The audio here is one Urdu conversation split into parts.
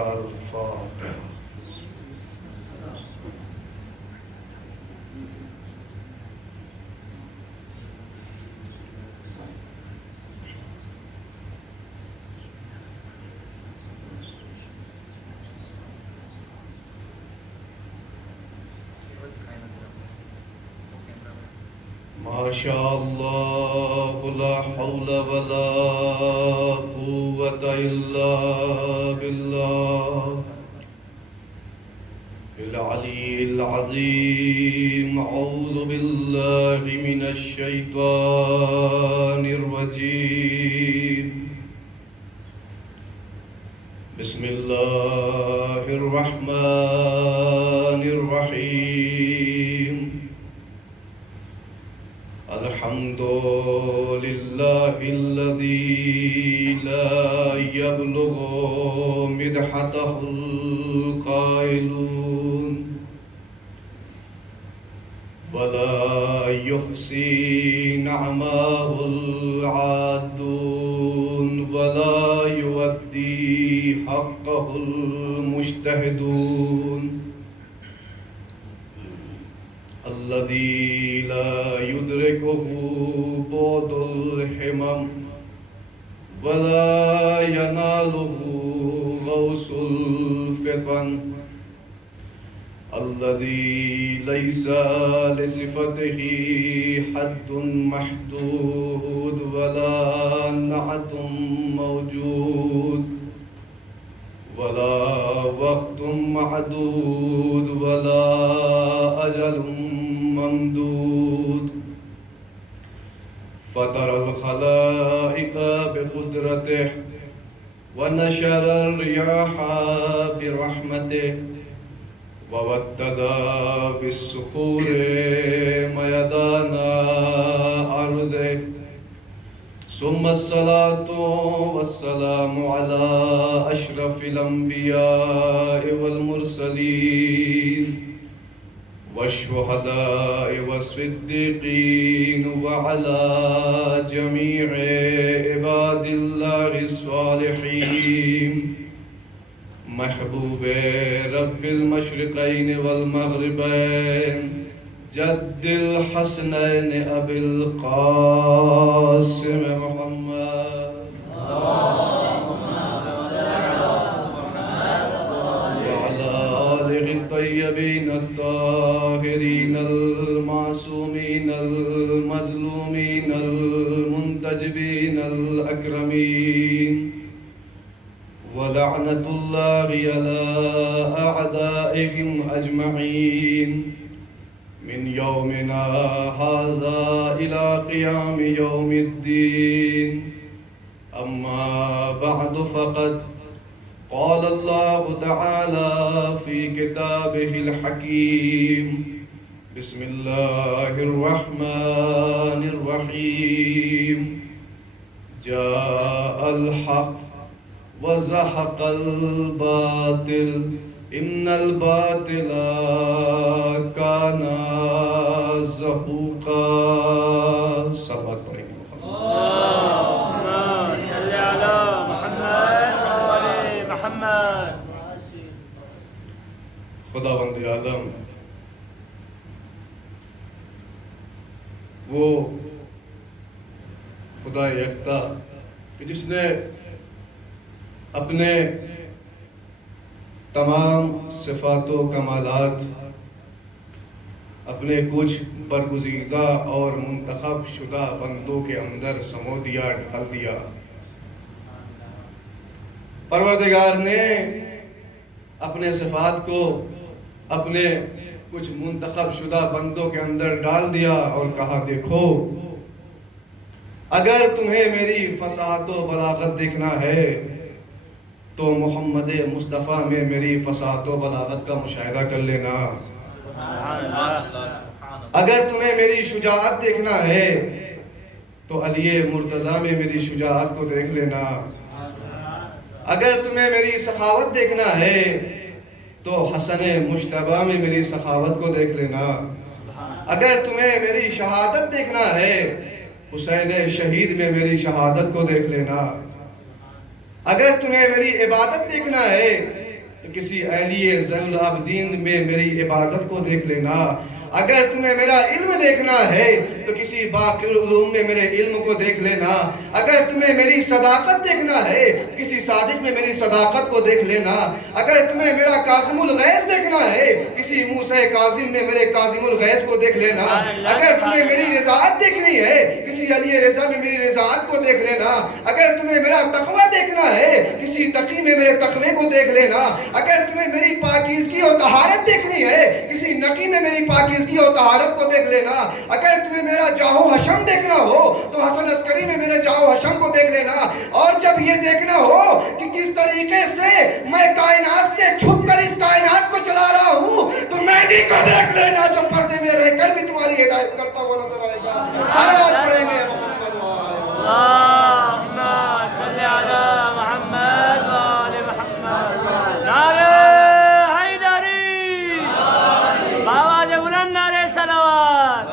الفاتحة. ما شاء الله لا حول ولا قوة إلا بالله العلي العظيم. أعوذ بالله من الشيطان الرجيم. بسم الله الرحمن الرحيم. الحمد لله الذي لا يبلغ مدحته القائلون ولا يحصي نعماه العادون ولا يؤدي حقه المجتهدون. الذي لا يدركه بعد الهمم ولا يناله غوث الفطن. الذي ليس لصفته حد محدود ولا نعت موجود ولا وقت معدود ولا أجل ممدود. فطر الخلائق بقدرته ونشر الرياح برحمته وودد بالصخور ميدان أرضه. ثم الصلاة والسلام على أشرف الأنبياء والمرسلين والشهداء والصديقين وعلى جميع عباد الله الصالحين محبوب رب المشرقين والمغربين جد الحسنين أبي القاسم محمد وعلى آله الطيبين الطاهرين المعصومين المظلومين المنتجبين الأكرمين. ولعنة الله على أعدائهم أجمعين من يومنا هذا إلى قيام يوم الدين. أما بعد فقد قال الله تعالى في كتابه الحكيم. بسم الله الرحمن الرحيم. جاء الحق وزهق الباطل إن الباطل كان زهوقا. صلوات پڑھیں گے. اللهم صل على محمد وعلى محمد. خداوند عالم وہ خدا یکتا کہ جس نے اپنے تمام صفات و کمالات اپنے کچھ برگزیدہ اور منتخب شدہ بندوں کے اندر سمو دیا، ڈھال دیا. پروردگار نے اپنے صفات کو اپنے کچھ منتخب شدہ بندوں کے اندر ڈال دیا اور کہا دیکھو اگر تمہیں میری فصاحت و بلاغت دیکھنا ہے تو محمد مصطفیٰ میں میری فصاحت و بلاغت کا مشاہدہ کر لینا. اگر تمہیں میری شجاعت دیکھنا ہے تو علی مرتضیٰ میں میری شجاعت کو دیکھ لینا. اگر تمہیں میری سخاوت دیکھنا ہے تو حسن مجتبیٰ میں میری سخاوت کو دیکھ لینا. اگر تمہیں میری شہادت دیکھنا ہے حسین شہید میں میری شہادت کو دیکھ لینا. اگر تمہیں میری عبادت دیکھنا ہے تو کسی اہلیہ زین العابدین میں میری عبادت کو دیکھ لینا. اگر تمہیں میرا علم دیکھنا ہے تو کسی باقر العلوم میں میرے علم کو دیکھ لینا. اگر تمہیں میری صداقت دیکھنا ہے تو کسی صادق میں میری صداقت کو دیکھ لینا. اگر تمہیں میرا کاظم الغیظ دیکھنا ہے کسی موسیٰ کاظم میں میرے کاظم الغیظ کو دیکھ لینا. اگر تمہیں میری رضاعت دیکھنی ہے کسی علی رضا میں میری رضاعت کو دیکھ لینا. اگر تمہیں میرا تقوی دیکھنا ہے کسی تقی میں میرے تقوی کو دیکھ لینا. اگر تمہیں میری پاکیزگی اور طہارت دیکھنی ہے کسی نقی میں میری پاکیزگی اور طہارت کو دیکھ لینا. اگر تمہیں میرا جاہ و حشم دیکھنا ہو تو حسن عسکری میں میرے جاہ و حشم کو دیکھ لینا. اور جب یہ دیکھنا ہو کہ کس طریقے سے میں کائنات سے چھپ کر اس کائنات کو چلا رہا ہوں تو مہدی کو دیکھ لینا جو پردے میں رہ کر بھی تمہاری ہدایت کرتا ہوا نظر آئے گا. صلوات پڑھیں گے محمد اللهم صل على محمد وآل محمد. نعرہ حیدری بآواز بلند نعرہ صلوات.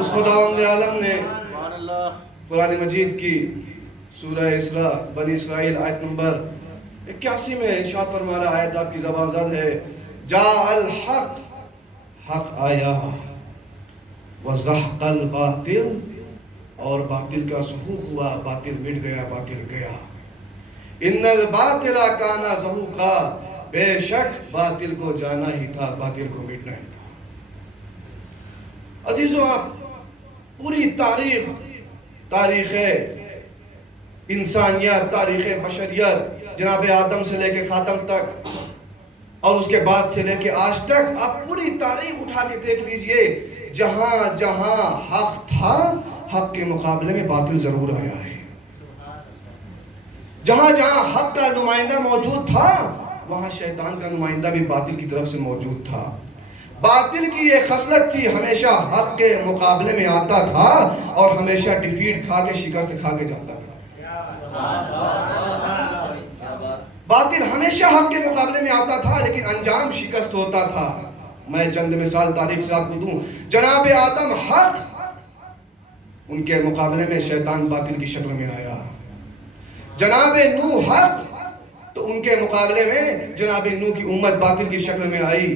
اس خداوند عالم نے قرآن مجید کی سورہ اسراء بنی اسرائیل آیت نمبر 81 میں ارشاد فرما رہا. آیت آپ کی زبان زد ہے. جاء الحق, حق آیا, وزحق الباطل, اور باطل کا ظہور ہوا, باطل مٹ گیا, باطل گیا. ان الباطل کان زہوقا, بے شک باطل کو جانا ہی تھا, باطل کو مٹنا ہی تھا. عزیزو, آپ پوری تاریخ انسانیت, تاریخ بشریت, جناب آدم سے لے کے خاتم تک اور اس کے بعد سے لے کے آج تک آپ پوری تاریخ اٹھا کے دیکھ لیجئے, جہاں جہاں حق تھا حق کے مقابلے میں باطل ضرور آیا ہے. جہاں جہاں حق کا نمائندہ موجود تھا وہاں شیطان کا نمائندہ بھی باطل کی طرف سے موجود تھا. باطل کی یہ خصلت تھی, ہمیشہ حق کے مقابلے میں آتا تھا اور ہمیشہ ڈیفیٹ کھا کے, شکست کھا کے جاتا تھا. باطل ہمیشہ حق کے مقابلے میں آتا تھا لیکن انجام شکست ہوتا تھا. میں چند مثال تاریخ سے آپ کو دوں. جناب آدم حق, ان کے مقابلے میں شیطان باطل کی شکل میں آیا. جناب نوح حق, تو ان کے مقابلے میں جناب نوح کی امت باطل کی شکل میں آئی.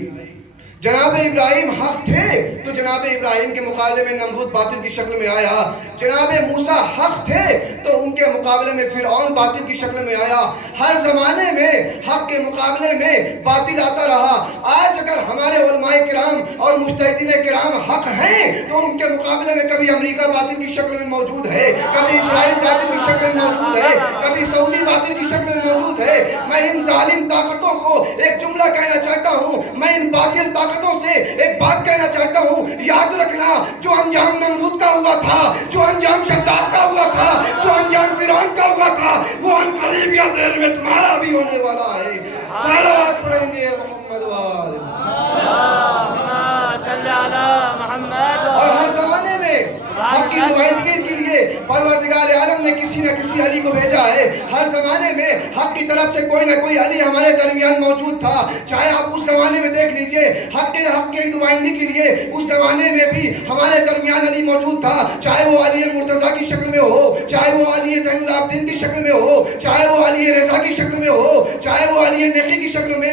جناب ابراہیم حق تھے تو جناب ابراہیم کے مقابلے میں نمرود باطل کی شکل میں آیا. جناب موسیٰ حق تھے تو ان کے مقابلے میں فرعون باطل کی شکل میں آیا. ہر زمانے میں حق کے مقابلے میں باطل آتا رہا. آج اگر ہمارے علماء کرام اور مجتہدین کرام حق ہیں تو ان کے مقابلے میں کبھی امریکہ باطل کی شکل میں موجود ہے, کبھی اسرائیل باطل کی شکل میں موجود ہے, کبھی سعودی باطل کی شکل میں موجود ہے. میں ان ظالم طاقتوں کو ایک جملہ کہنا چاہتا ہوں, میں ان باطل طاقتوں سے ایک بات کہنا چاہتا ہوں. یاد رکھنا, جو انجام نمرود کا ہوا تھا, جو انجام شداد کا ہوا تھا, جو انجام فرعون کا ہوا تھا, وہ ان قریب یا دیر میں تمہارا بھی ہونے والا ہے. صلوات پڑھیں گے محمد والے. اللهم صل على محمد. اور ہر زمانے میں حق کی نمائندگی کے لیے پروردگار عالم نے کسی نہ کسی علی کو بھیجا ہے. ہر زمانے میں حق کی طرف سے کوئی نہ کوئی علی ہمارے درمیان موجود تھا. چاہے آپ اس زمانے میں دیکھ لیجئے, حق کی نمائندگی کے لیے اس زمانے میں بھی ہمارے درمیان علی موجود تھا. چاہے وہ علی مرتضیٰ کی شکل میں ہو, چاہے وہ علی زین العابدین کی شکل میں ہو, چاہے وہ علی رضا کی شکل میں ہو, چاہے وہ علی نقی کی شکل میں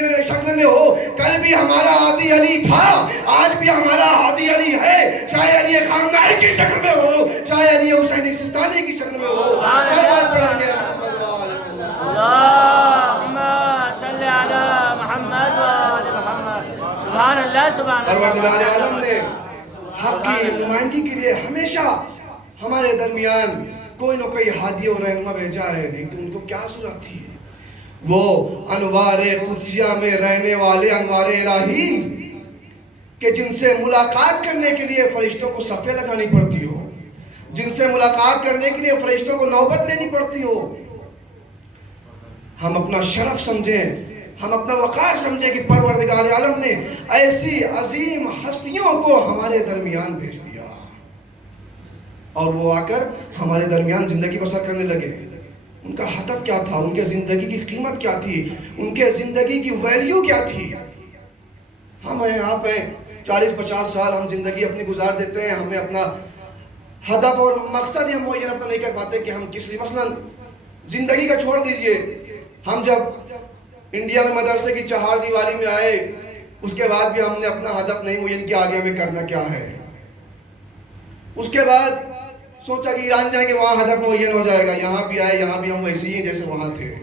ہو. کل بھی ہمارا ہادی علی تھا, آج بھی ہمارا ہادی علی ہے. چاہے علی خامنہئی کی شکل میں ہو, چاہے علی حسینی سستانی کی شکل میں ہو. صلوات پڑھیں گے محمد وآل محمد. اللهم صل على محمد وآل محمد. سبحان اللہ, سبحان اللہ. پروردگار عالم نے حق کی نمائندگی کے لیے ہمیشہ ہمارے درمیان کوئی نہ کوئی ہادی اور رہنما بھیجا ہے. نہیں تو ان کو کیا ضرورت تھی؟ وہ انوار قدسیہ میں رہنے والے انوار الہی کہ جن سے ملاقات کرنے کے لیے فرشتوں کو صفیں لگانی پڑتی ہو, جن سے ملاقات کرنے کے لیے فرشتوں کو نوبت لینی پڑتی ہو. ہم اپنا شرف سمجھیں, ہم اپنا وقار سمجھیں کہ پروردگار عالم نے ایسی عظیم ہستیوں کو ہمارے درمیان بھیج دیا اور وہ آ کر ہمارے درمیان زندگی بسر کرنے لگے. ان کا ہدف کیا تھا, ان کے زندگی کی قیمت کیا تھی, ان کے زندگی کی ویلیو کیا تھی؟ ہم ہیں, آپ ہیں, 40-50 سال ہم زندگی اپنی گزار دیتے ہیں, ہمیں اپنا ہدف اور مقصد ہم معین اپنا نہیں کر پاتے کہ ہم کس لیے. مثلا زندگی کا چھوڑ دیجئے, ہم جب انڈیا میں مدرسے کی چہار دیواری میں آئے، اس کے بعد بھی ہم نے اپنا ہدف نہیں معین کیا آگے ہمیں کرنا کیا ہے۔ اس کے بعد سوچا کہ ایران جائیں گے، وہاں ہدف معین ہو جائے گا، یہاں بھی آئے، یہاں بھی ہم ویسے ہی ہیں جیسے وہاں تھے۔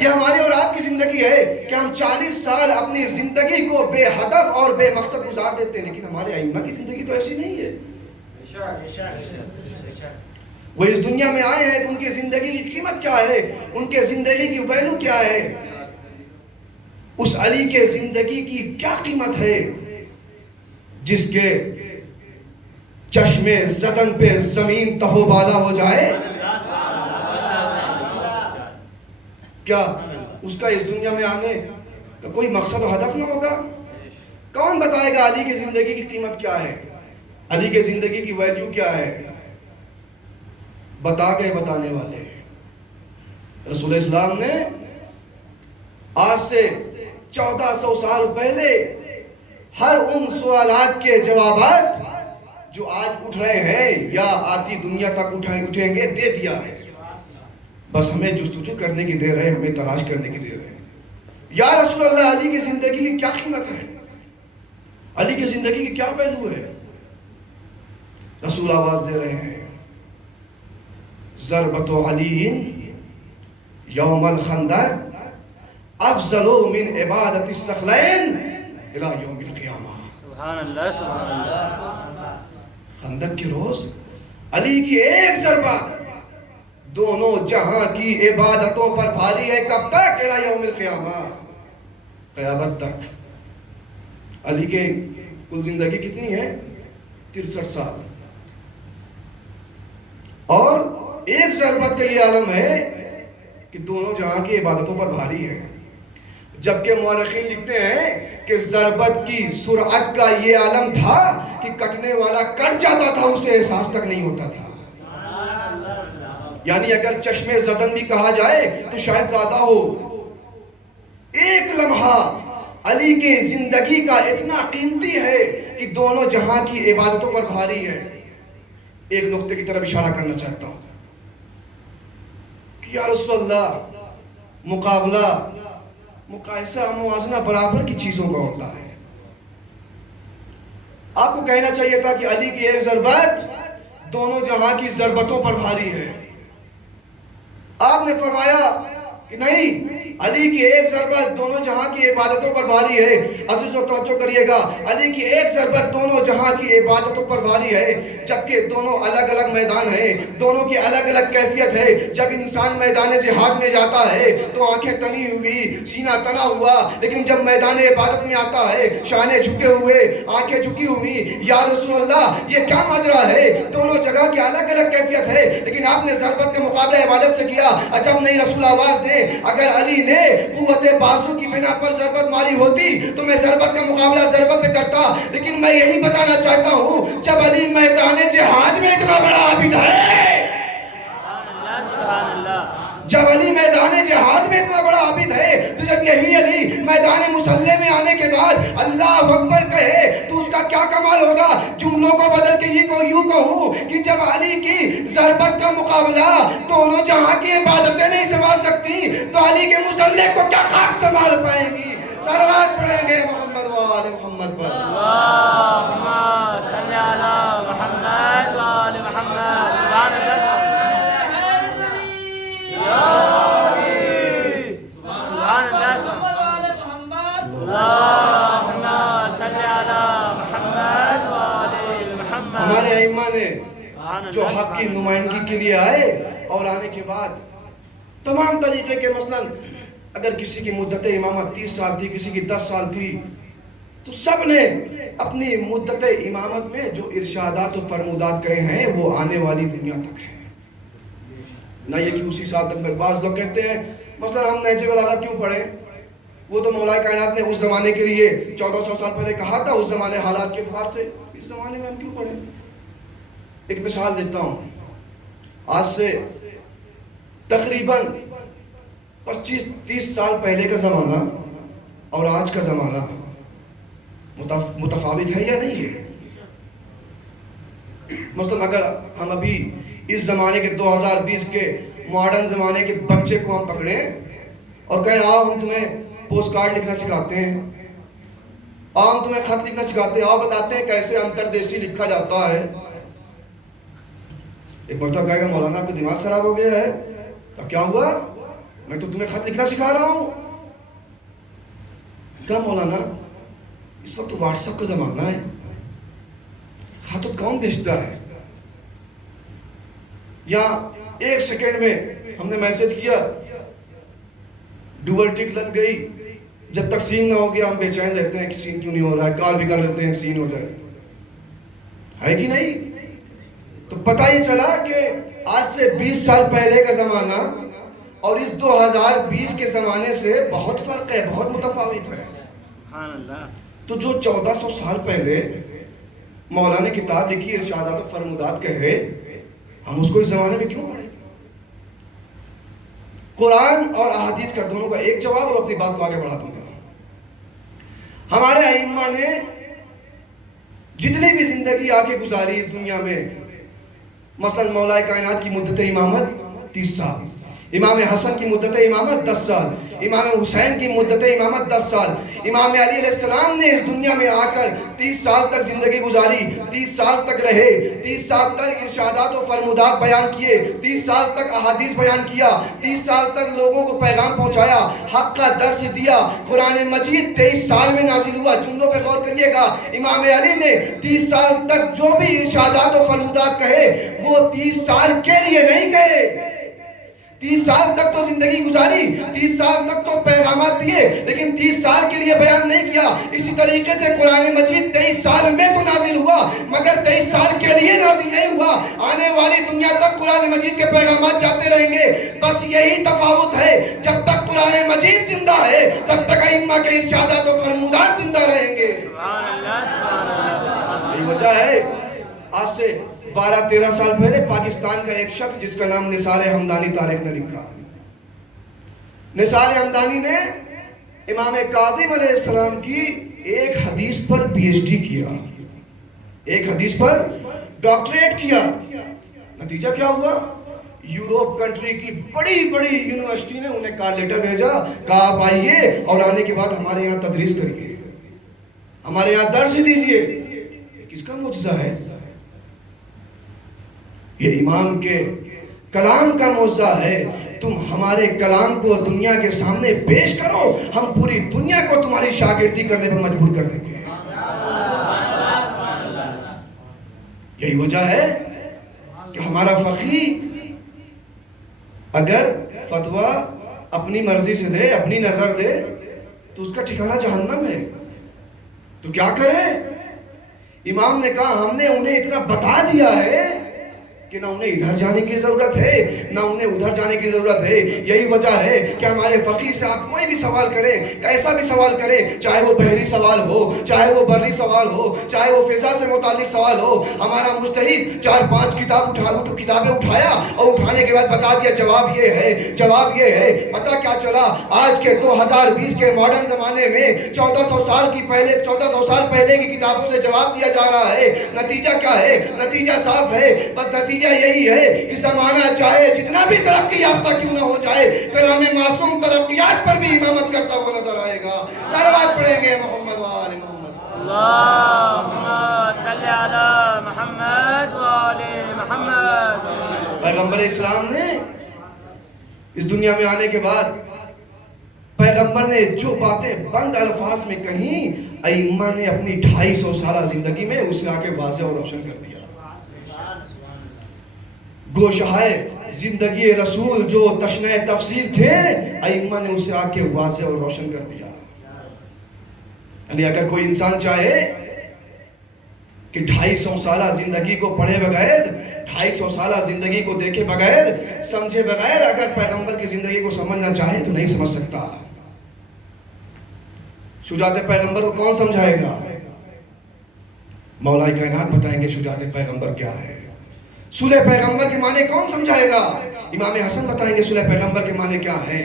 یہ ہماری اور آپ کی زندگی ہے کہ ہم 40 سال اپنی زندگی کو بے ہدف اور بے مقصد گزار دیتے ہیں، لیکن ہمارے ائمہ کی زندگی تو ایسی نہیں ہے۔ وہ اس دنیا میں آئے ہیں تو ان کی زندگی کی قیمت کیا ہے، ان کے زندگی کی ویلیو کیا ہے، اس علی کے زندگی کی کیا قیمت ہے جس کے چشم زدن پہ زمین تہو بالا ہو جائے؟ کیا اس کا اس دنیا میں آنے کا کوئی مقصد و ہدف نہ ہوگا؟ کون بتائے گا علی کی زندگی کی قیمت کیا ہے، علی کی زندگی کی ویلیو کیا ہے؟ بتا گئے بتانے والے۔ رسول اسلام نے آج سے 1400 سال پہلے ہر ان سوالات کے جوابات جو آج اٹھ رہے ہیں یا آتی دنیا تک اٹھیں گے دے دیا ہے، بس ہمیں جستجو کرنے کی دیر ہے، ہمیں تلاش کرنے کی دیر ہے۔ یا رسول اللہ، علی کی زندگی کی کیا قیمت ہے، علی کی زندگی کی کیا پہلو ہے؟ رسول آواز دے رہے ہیں، ضربت علی یوم الخندق افضل من عبادت الثقلین الی یوم القیامہ۔ سبحان اللہ، سبحان اللہ۔ خندق کے روز علی کی ایک ضربہ دونوں جہاں کی عبادتوں پر بھاری ہے۔ کب تک؟ الی یوم القیامہ، قیامت تک۔ علی کے کل زندگی کتنی ہے؟ 63 سال، اور ایک ضربت کا یہ عالم ہے کہ دونوں جہاں کی عبادتوں پر بھاری ہے۔ جبکہ مورخین لکھتے ہیں کہ ضربت کی سرعت کا یہ عالم تھا کہ کٹنے والا کٹ جاتا تھا، اسے احساس تک نہیں ہوتا تھا۔ یعنی اگر چشم زدن بھی کہا جائے تو شاید زیادہ ہو۔ ایک لمحہ علی کی زندگی کا اتنا قیمتی ہے کہ دونوں جہاں کی عبادتوں پر بھاری ہے۔ ایک نقطے کی طرف اشارہ کرنا چاہتا ہوں کہ یا رسول اللہ، مقابلہ، مقایسہ، موازنہ برابر کی چیزوں کا ہوتا ہے۔ آپ کو کہنا چاہیے تھا کہ علی کی ایک ضربت دونوں جہاں کی ضربتوں پر بھاری ہے۔ آپ نے فرمایا کہ نہیں، علی کی ایک ضربت دونوں جہاں کی عبادتوں پر بھاری ہے۔ عزیزو توجہ کریے گا، علی کی ایک ضربت دونوں جہاں کی عبادتوں پر بھاری ہے، جبکہ دونوں الگ الگ میدان ہیں، دونوں کی الگ الگ کیفیت ہے۔ جب انسان میدان جہاد میں جاتا ہے تو آنکھیں تنی ہوئی، سینہ تنا ہوا، لیکن جب میدان عبادت میں آتا ہے شانے جھکے ہوئے، آنکھیں جھکی ہوئی۔ یا رسول اللہ، یہ کیا ماجرا ہے؟ دونوں جگہ کی الگ الگ کیفیت ہے، لیکن آپ نے ضربت کا مقابلہ عبادت سے کیا۔ عجب نہیں، رسول آواز دے، اگر علی نے قوت بازو کی بنا پر ضربت ماری ہوتی تو میں ضربت کا مقابلہ ضربت میں کرتا، لیکن میں یہی بتانا چاہتا ہوں، جب علی میدان جہاد میں اتنا بڑا عابد ہے، جب علی میدان جہاد میں اتنا بڑا عابد ہے، تو جب یہی علی میدان مسلح میں آنے کے بعد اللہ اکبر کہے تو اس کا کیا کمال ہوگا؟ جملوں کو بدل کے یوں کہوں کہ جب علی کی ضربت کا مقابلہ دونوں جہاں کی عبادتیں نہیں سنبھال سکتی تو علی کے مسلح کو کیا خاص سنبھال پائیں گی؟ صلوات پڑھیں گے محمد و آل محمد پر۔ اللہم صلی علی محمد و آل محمد۔ سبحان اللہ، سبحان اللہ، صلی علی محمد و آل محمد۔ ہمارے ائمہ نے جو حق کی نمائندگی کے لیے آئے اور آنے کے بعد تمام طریقے کے، مثلاً اگر کسی کی مدت امامت 30 سال تھی، کسی کی 10 سال تھی، تو سب نے اپنی مدت امامت میں جو ارشادات و فرمودات کہے ہیں وہ آنے والی دنیا تک ہے، نہ یہ کہ اسی سال تک۔ بعض لوگ کہتے ہیں مثلا ہم نہج بلاغت کیوں پڑھیں؟ وہ تو مولا کائنات نے اس زمانے کے لیے 1400 سال پہلے کہا تھا، اس زمانے حالات کے اعتبار سے اس زمانے میں ہم کیوں پڑھیں؟ ایک مثال دیتا ہوں، آج سے تقریباً 25-30 سال پہلے کا زمانہ اور آج کا زمانہ متفاوت ہے یا نہیں ہے؟ مثلا اگر ہم ابھی اس زمانے کے 2020 کے ماڈرن زمانے کے بچے کو ہم پکڑیں اور کہیں آؤ ہم تمہیں پوسٹ کارڈ لکھنا سکھاتے ہیں، آؤ ہم تمہیں خط لکھنا سکھاتے ہیں، آؤ بتاتے ہیں کیسے انتردیشی لکھا جاتا ہے۔ ایک مرتبہ کہے گا مولانا آپ کا دماغ خراب ہو گیا ہے، کیا ہوا؟ میں تو تمہیں خط لکھنا سکھا رہا ہوں۔ کیا مولانا اس وقت واٹس ایپ کا زمانہ ہے، خط کون بھیجتا ہے؟ یا ایک سیکنڈ میں ہم نے میسج کیا، ڈوبل ٹک لگ گئی، جب تک سین نہ ہو گیا ہم بے چین رہتے ہیں کہ سین کیوں نہیں ہو رہا ہے، کال بھی کر لیتے ہیں سین ہو جائے، ہے کہ نہیں؟ تو پتہ ہی چلا کہ آج سے 20 سال پہلے کا زمانہ اور اس 2020 کے زمانے سے بہت فرق ہے، بہت متفاوت ہے۔ سبحان اللہ۔ تو جو 1400 سال پہلے مولا نے کتاب لکھی ارشادات و فرمودات کہے، ہم اس کو اس زمانے میں کیوں پڑھیں؟ قرآن اور احادیث کا دونوں کا ایک جواب اور اپنی بات کو آگے بڑھا دوں گا۔ ہمارے ائمہ نے جتنی بھی زندگی آگے گزاری اس دنیا میں، مثلا مولا کائنات کی مدت امامت 30 سال، امام حسن کی مدت امامت 10 سال، امام حسین کی مدت امامت 10 سال، امام علی علیہ السلام نے اس دنیا میں آ کر 30 سال تک زندگی گزاری، 30 سال تک رہے، 30 سال تک ارشادات و فرمودات بیان کیے، 30 سال تک احادیث بیان کیا، 30 سال تک لوگوں کو پیغام پہنچایا، حق کا درس دیا۔ قرآن مجید 23 سال میں نازل ہوا۔ جملوں پہ غور کریے گا، امام علی نے 30 سال تک جو بھی ارشادات و فرمودات کہے وہ 30 سال کے لیے نہیں کہے۔ 30 سال تک تو زندگی گزاری، 30 سال تک تو پیغامات دیے، لیکن 30 سال کے لیے بیان نہیں کیا۔ اسی طریقے سے قرآن مجید 23 سال میں تو نازل ہوا، مگر 23 سال کے لیے نازل نہیں ہوا۔ آنے والی دنیا تک قرآن مجید کے پیغامات جاتے رہیں گے۔ بس یہی تفاوت ہے، جب تک قرآن مجید زندہ ہے تب تک ائمہ کے ارشادات و فرمودات زندہ رہیں گے۔ سبحان اللہ، سبحان اللہ۔ یہی وجہ ہے آج سے 12-13 سال پہلے پاکستان کا ایک شخص جس کا نام نثار حمدانی تاریخ نے لکھا۔ نثار حمدانی نے امام کاظم علیہ السلام کی ایک حدیث پر پی ایچ ڈی کیا، ایک حدیث پر ڈاکٹریٹ کیا۔ نتیجہ کیا ہوا؟ یوروپ کنٹری کی بڑی بڑی یونیورسٹی نے انہیں کال لیٹر بھیجا، کہا آپ آئیے اور آنے کے بعد ہمارے یہاں تدریس کریے، ہمارے یہاں درس دیجئے۔ یہ کس کا معجزہ ہے؟ یہ امام کے کلام کا معجزہ ہے۔ تم ہمارے کلام کو دنیا کے سامنے پیش کرو، ہم پوری دنیا کو تمہاری شاگردی کرنے پر مجبور کر دیں گے۔ یہی وجہ ہے کہ ہمارا فقیہ اگر فتویٰ اپنی مرضی سے دے، اپنی نظر دے، تو اس کا ٹھکانہ جہنم ہے۔ تو کیا کرے؟ امام نے کہا ہم نے انہیں اتنا بتا دیا ہے کہ نہ انہیں ادھر جانے کی ضرورت ہے نہ انہیں ادھر جانے کی ضرورت ہے۔ یہی وجہ ہے کہ ہمارے فقیہ سے آپ کوئی بھی سوال کریں، کیسا بھی سوال کریں، چاہے وہ بحری سوال ہو، چاہے وہ بری سوال ہو، چاہے وہ فضا سے متعلق سوال ہو، ہمارا مجتہد 4-5 کتابیں اٹھایا اور اٹھانے کے بعد بتا دیا جواب یہ ہے، جواب یہ ہے۔ پتہ کیا چلا؟ آج کے 2020 کے ماڈرن زمانے میں 1400 سال پہلے کی کتابوں سے جواب دیا جا رہا ہے۔ نتیجہ کیا ہے؟ نتیجہ صاف ہے، بس نتیجہ یہی ہے کہ زمانہ چاہے جتنا بھی ترقی یافتہ کیوں نہ ہو جائے، کلام معصوم ترقیات پر بھی امامت کرتا ہوا نظر آئے گا۔ صلوات پڑھیں گے محمد و آل محمد۔ اللہم صلی علی محمد و آل محمد۔ پیغمبر اسلام نے اس دنیا میں آنے کے بعد پیغمبر نے جو باتیں بند الفاظ میں کہیں، ائمہ نے اپنی 250 سالہ زندگی میں اسے آ کے واضح اور روشن کر دیا۔ گوشہائے زندگی رسول جو تشنہ تفسیر تھے، ائمہ نے اسے آ کے واضح اور روشن کر دیا۔ یعنی اگر کوئی انسان چاہے کہ 250 سالہ زندگی کو پڑھے بغیر، 250 سالہ زندگی کو دیکھے بغیر، سمجھے بغیر اگر پیغمبر کی زندگی کو سمجھنا چاہے تو نہیں سمجھ سکتا۔ شجاعت پیغمبر کو کون سمجھائے گا؟ مولا کائنات بتائیں گے شجاعت پیغمبر کیا ہے۔ صلح پیغمبر کے معنی کون سمجھائے گا؟ امام حسن بتائیں گے صلح پیغمبر کے معنی کیا ہے۔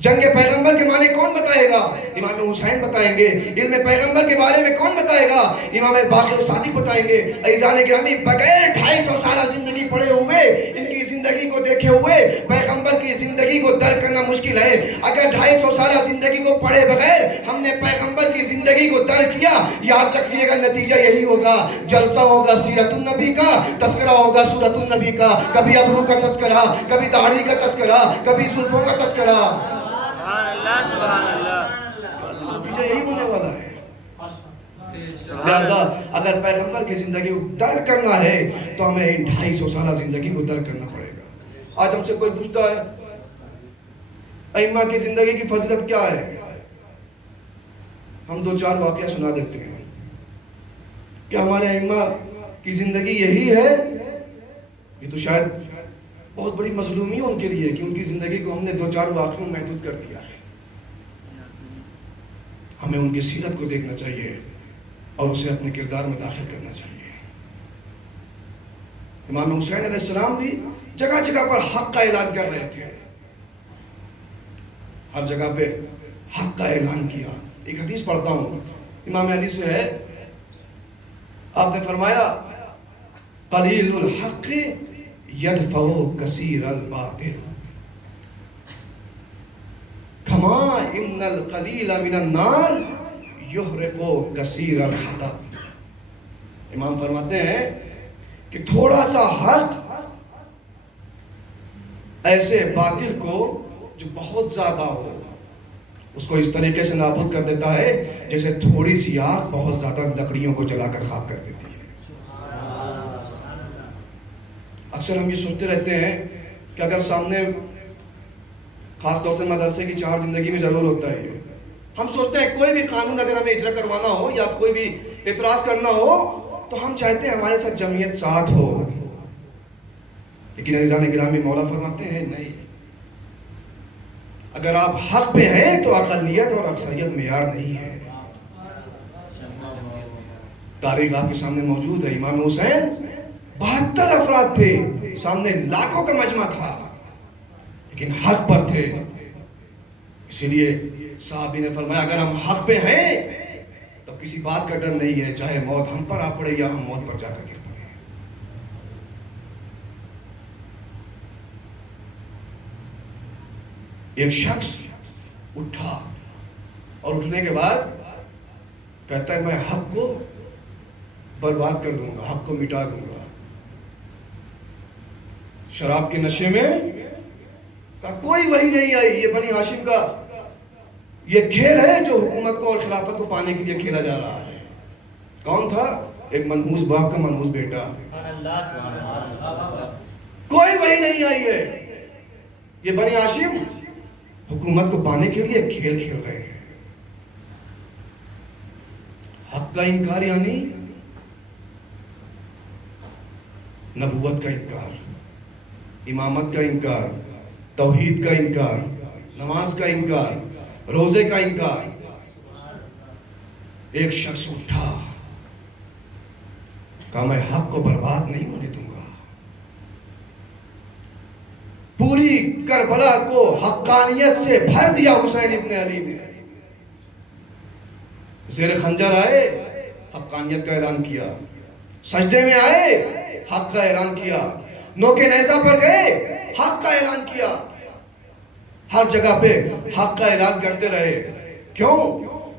جنگ پیغمبر کے معنی کون بتائے گا؟ امام حسین بتائیں گے۔ علم پیغمبر کے بارے میں کون بتائے گا؟ امام باقر صادق بتائیں گے۔ عزیزان گرامی، بغیر 250 سالہ زندگی پڑے ہوئے ان کی زندگی زندگی کو دیکھے ہوئے پیغمبر کی زندگی کو درک کرنا مشکل ہے. اگر 250 سالہ زندگی کو پڑھے بغیر ہم نے پیغمبر کی زندگی کو درک کیا, یاد رکھیے گا نتیجہ یہی ہوگا, جلسہ ہوگا سیرت النبی کا, تذکرہ ہوگا سورت النبی کا, کبھی ابرو کا تذکرہ, کبھی داڑھی کا تذکرہ, کبھی زلفوں کا تذکرہ. سبحان اللہ سبحان اللہ. نتیجہ یہی ہونے والا ہے. لہذا اگر پیغمبر کی زندگی کو درک کرنا ہے تو ہمیں 250 سالہ زندگی کو درک کرنا پڑے گا. آج ہم سے کوئی پوچھتا ہے ائمہ کی زندگی کی فضیلت کیا ہے, ہم 2-4 واقعہ سنا دیتے ہیں. کیا ہمارے ائمہ کی زندگی یہی ہے؟ یہ تو شاید بہت بڑی مظلومی ہے ان کے لیے کہ ان کی زندگی کو ہم نے 2-4 واقعوں میں محدود کر دیا ہے. ہمیں ان کی سیرت کو دیکھنا چاہیے اور اسے اپنے کردار میں داخل کرنا چاہیے. امام حسین علیہ السلام بھی جگہ جگہ پر حق کا اعلان کر رہے تھے, ہر جگہ پہ حق کا اعلان کیا. ایک حدیث پڑھتا ہوں, امام علی سے ہے, آپ نے فرمایا قلیل الحق یدفع کثیر الباطل کما ان القلیل من النار یحرق کثیر الحطب. امام فرماتے ہیں کہ تھوڑا سا حق ایسے باطل کو جو بہت زیادہ ہو اس کو اس طریقے سے نابود کر دیتا ہے جیسے تھوڑی سی آگ بہت زیادہ لکڑیوں کو جلا کر خاک کر دیتی ہے. اکثر ہم یہ سوچتے رہتے ہیں کہ اگر سامنے, خاص طور سے مدرسے کی 4 زندگی میں ضرور ہوتا ہے, ہم سوچتے ہیں کوئی بھی قانون اگر ہمیں اجرا کروانا ہو یا کوئی بھی اعتراض کرنا ہو تو ہم چاہتے ہیں ہمارے ساتھ جمعیت ساتھ ہو. لیکن عزیزان گرامی مولا فرماتے ہیں نہیں, اگر آپ حق پہ ہیں تو اقلیت اور اکثریت معیار نہیں ہے. تاریخ آپ کے سامنے موجود ہے. امام حسین 72 افراد تھے, سامنے لاکھوں کا مجمع تھا, لیکن حق پر تھے. اسی لیے صحابی نے فرمایا اگر ہم حق پہ ہیں تو کسی بات کا ڈر نہیں ہے, چاہے موت ہم پر آ پڑے یا ہم موت پر جا کر گر پڑے. ایک شخص اٹھا اور اٹھنے کے بعد کہتا ہے میں حق کو برباد کر دوں گا, حق کو مٹا دوں گا. شراب کے نشے میں کوئی وحی نہیں آئی, یہ بنی ہاشم کا یہ کھیل ہے جو حکومت کو اور خلافت کو پانے کے لیے کھیلا جا رہا ہے. کون تھا؟ ایک منحوس باپ کا منحوس بیٹا. کوئی وحی نہیں آئی ہے, یہ بنی ہاشم حکومت کو پانے کے لیے کھیل کھیل رہے ہیں. حق کا انکار یعنی نبوت کا انکار, امامت کا انکار, توحید کا انکار, نماز کا انکار, روزے کا انکار. ایک شخص اٹھا, کہا میں حق کو برباد نہیں ہونے دوں گا. پوری کربلا کو حقانیت سے بھر دیا حسین ابن علی نے. زیر خنجر آئے, حقانیت کا اعلان کیا. سجدے میں آئے, حق کا اعلان کیا. نوکے نیزہ پر گئے, حق کا اعلان کیا. ہر جگہ پہ حق کا اعلان کرتے رہے. کیوں؟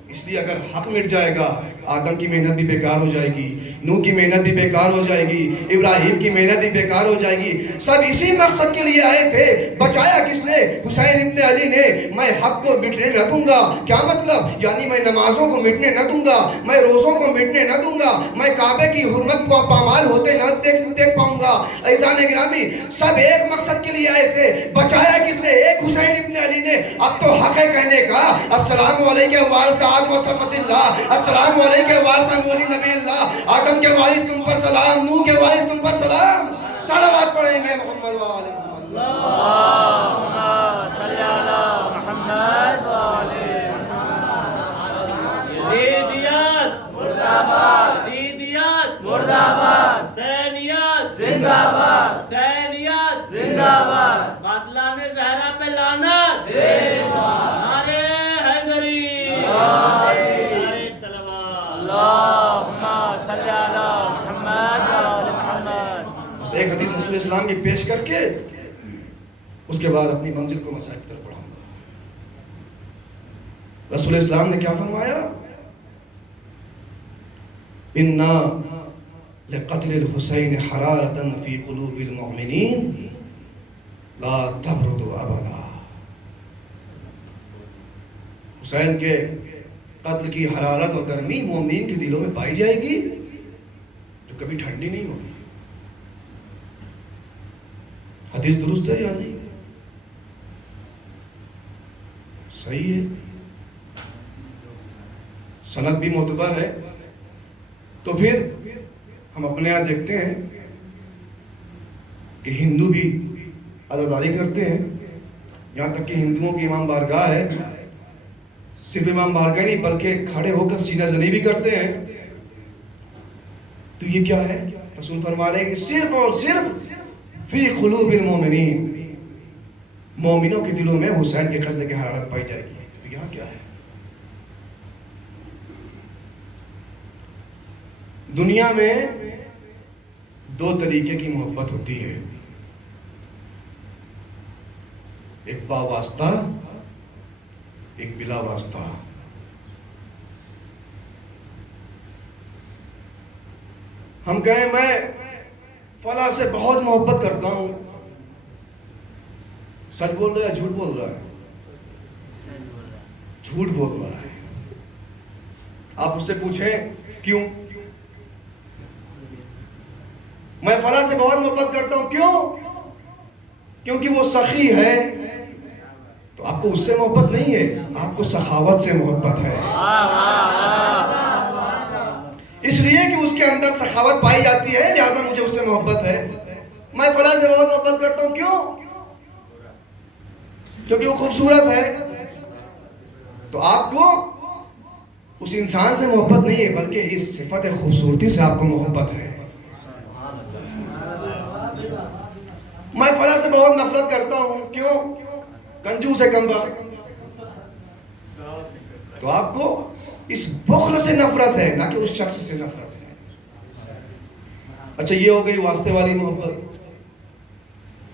اس لیے اگر حق مٹ جائے گا آدم کی محنت بھی بیکار ہو جائے گی, نوح کی محنت بھی بیکار ہو جائے گی, ابراہیم کی محنت بھی بیکار ہو جائے گی. سب اسی مقصد کے لیے آئے تھے. بچایا کس نے؟ حسین ابن علی نے. میں حق کو مٹنے نہ دوں گا. کیا مطلب؟ یعنی میں نمازوں کو مٹنے نہ دوں گا, میں روزوں کو مٹنے نہ دوں گا, میں کعبے کی حرمت کو پامال ہوتے نہ دیکھ پاؤں گا. عزیزان گرامی سب ایک مقصد کے لیے آئے تھے. بچایا کس نے؟ ایک حسین ابن علی نے. اب تو حق ہے کہنے کا السلام علیکم وارث آدم و صفوت اللہ, السلام علیکم وارث نوح نبی اللہ, آدم کے وارث تم پر سلام, نوح کے وارث تم پر سلام. صلوات پڑھیں گے محمد و آل محمد. اللہم صلی علی محمد و آل محمد. یزیدیت مرد آباد, یزیدیت مرد آباد, حسینیت زندہ باد, حسینیت زندہ باد. قاتلان زہرا پہ لعنت, نعرے حیدری, نعرے صلوات. اللہم صلی علی محمد و آل محمد. ایک حدیث رسول اسلام کی پیش کر کے اس کے بعد اپنی منزل کو مسائل کی طرف بڑھاؤں گا۔ رسول اسلام نے کیا فرمایا؟ اِنَّا لِقَتْلِ الْحُسَيْنِ حَرَارَةً فِي قُلُوبِ الْمُؤْمِنِينَ لَا تَبْرُدُ أَبَدًا۔ حسین کے قتل کی حرارت اور گرمی مومنین کے دلوں میں پائی جائے گی جو کبھی ٹھنڈی نہیں ہوگی۔ حدیث درست ہے یا نہیں؟ صحیح ہے، سند بھی معتبر ہے۔ تو پھر ہم اپنے یہاں دیکھتے ہیں کہ ہندو بھی عزاداری کرتے ہیں، یہاں تک کہ ہندوؤں کی امام بارگاہ ہے، صرف امام بارگاہ نہیں بلکہ کھڑے ہو کر سینہ زنی بھی کرتے ہیں۔ تو یہ کیا ہے؟ رسول فرما رہے ہیں کہ صرف اور صرف فی قلوب المومنین، مومنوں کے دلوں میں حسین کے قتل کی حرارت پائی جائے گی۔ تو یہاں کیا ہے؟ دنیا میں دو طریقے کی محبت ہوتی ہے، ایک با واسطہ، ایک بلا واسطہ۔ ہم کہیں میں فلاں سے بہت محبت کرتا ہوں، سچ بول رہا ہے جھوٹ بول رہا ہے؟ جھوٹ بول رہا ہے۔ آپ اس سے پوچھیں کیوں؟ میں فلاں سے بہت محبت کرتا ہوں، کیوں؟ کیونکہ وہ سخی ہے۔ تو آپ کو اس سے محبت نہیں ہے، آپ کو سخاوت سے محبت ہے، اس لیے کہ اس کے اندر سخاوت پائی جاتی ہے، لہٰذا مجھے اس سے محبت ہے۔ میں فلاں سے بہت محبت کرتا ہوں، کیوں؟ کیونکہ وہ خوبصورت ہے۔ تو آپ کو اس انسان سے محبت نہیں ہے بلکہ اس صفت خوبصورتی سے آپ کو محبت ہے۔ میں فلاں سے بہت نفرت کرتا ہوں، کیوں؟ کنجوس ہے، کم بخت۔ تو آپ کو اس بخل سے نفرت ہے، نہ کہ اس شخص سے نفرت ہے۔ اچھا، یہ ہو گئی واسطے والی محبت۔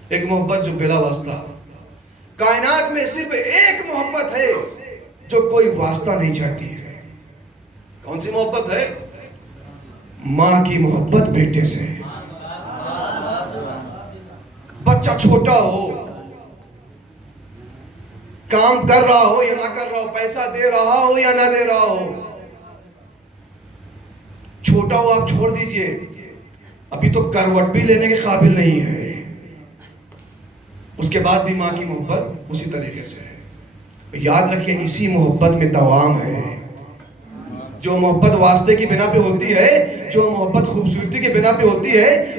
ایک محبت جو بلا واسطہ۔ کائنات میں صرف ایک محبت ہے جو کوئی واسطہ نہیں چاہتی ہے۔ کون سی محبت ہے؟ ماں کی محبت بیٹے سے۔ بچہ چھوٹا ہو، کام کر رہا ہو یا نہ کر رہا ہو، پیسہ دے رہا ہو یا نہ دے رہا ہو، چھوٹا ہو آپ چھوڑ دیجئے، ابھی تو کروٹ بھی لینے کے قابل نہیں ہے، اس کے بعد بھی ماں کی محبت اسی طریقے سے ہے۔ یاد رکھیے، اسی محبت میں دوام ہے۔ جو محبت واسطے کی بنا پہ ہوتی ہے، جو محبت خوبصورتی کی بنا پہ ہوتی ہے،